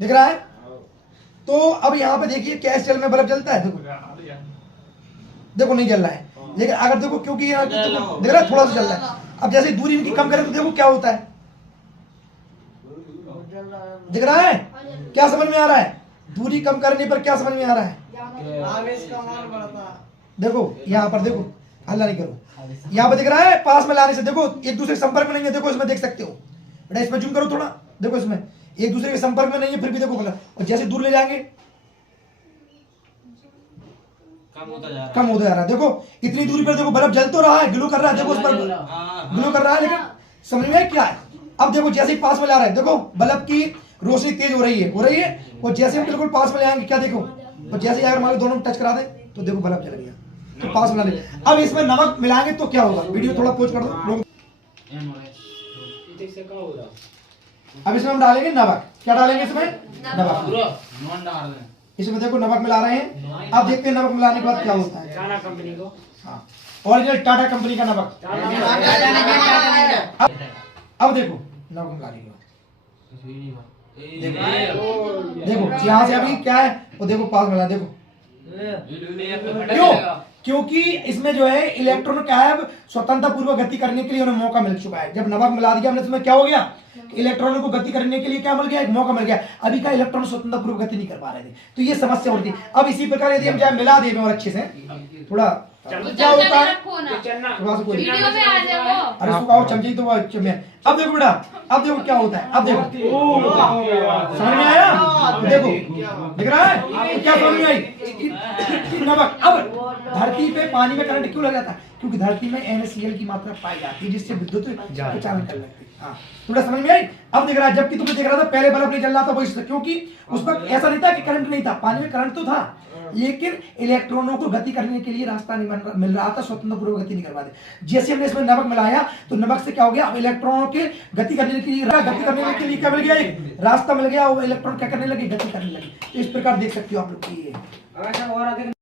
दिख रहा है। तो अब यहाँ पे देखिए कैश सेल में बल्ब जलता है, देखो देखो नहीं जल रहा है। लेकिन अगर देखो क्योंकि यहाँ दिख रहा है थोड़ा सा जल रहा है। अब जैसे दूरी इनकी कम करें तो देखो क्या होता है, दिख रहा है। क्या समझ में आ रहा है, दूरी कम करने पर क्या समझ में आ रहा है, देखो यहाँ पर देखो, हल्ला नहीं करो, यहाँ पे दिख रहा है पास में लाने से देखो एक दूसरे के संपर्क में नहीं है। देखो इसमें देख सकते हो बेटा, इसमें जूम करो थोड़ा, देखो इसमें एक दूसरे के संपर्क में नहीं है फिर भी देखो बल्ब, और जैसे दूर ले जाएंगे कम होता जा रहा है। देखो इतनी दूरी पर देखो बल्ब जल तो रहा है, ग्लो कर रहा है, देखो उस पर ग्लो कर रहा है, लेकिन समझ में क्या है। अब देखो जैसे ही पास में ला रहा है देखो बल्ब की रोशनी तेज हो रही है और जैसे हम बिल्कुल पास में ले आएंगे क्या देखो, और जैसे अगर मान लो दोनों टच करा दे तो देखो बल्ब जल गया। तो पास में ले, अब इसमें नमक मिलाएंगे तो क्या होगा, वीडियो थोड़ा पोज कर दो लोग। अब इसमें हम डालेंगे नमक, क्या डालेंगे इसमें, नमक। इसमें देखो नमक मिला रहे हैं। अब देखते हैं नमक मिलाने के बाद क्या होता है। टाटा कंपनी को, हाँ ओरिजिनल टाटा कंपनी का नमक। अब देखो नमक मिलाने के बाद देखो यहाँ से अभी क्या है वो देखो पास मिला, देखो क्यों, क्योंकि इसमें जो है इलेक्ट्रॉन क्या है स्वतंत्रता पूर्वक गति करने के लिए उन्हें मौका मिल चुका है। जब नमक मिला दिया हमने इसमें क्या हो गया, इलेक्ट्रॉनों को गति करने के लिए क्या मिल गया, एक मौका मिल गया। अभी का इलेक्ट्रॉन स्वतंत्रता पूर्वक गति नहीं कर पा रहे थे, तो ये समस्या होती है। अब इसी प्रकार यदि हम मिला दें और अच्छे से थोड़ा क्या होता है, अरे सुखाओ चमची तो अब देखो बेटा, अब देखो क्या होता है, अब देखो समझ में आया, देखो दिख रहा है क्या समझ में आई। नमक अब धरती पे पानी में करंट क्यों लग जाता है, क्योंकि धरती में NaCl की मात्रा पाई जाती है जिससे विद्युत चालन कर लगती है। हाँ थोड़ा समझ में आई। अब दिख रहा है, जबकि तुमने देख रहा था पहले बल्ब नहीं जल रहा था वो इसलिए क्योंकि उस पर ऐसा नहीं था कि करंट नहीं था, पानी में करंट तो था लेकिन इलेक्ट्रॉनों को गति करने के लिए रास्ता नहीं मिल रहा था, स्वतंत्र पूर्वक गति नहीं कर पाते। जैसे हमने इसमें नमक मिलाया तो नमक से क्या हो गया, अब इलेक्ट्रॉनों के गति करने के लिए क्या मिल गया, एक रास्ता मिल गया, वो इलेक्ट्रॉन क्या करने लगे, गति करने लगे। तो इस प्रकार देख सकते हो आप लोग।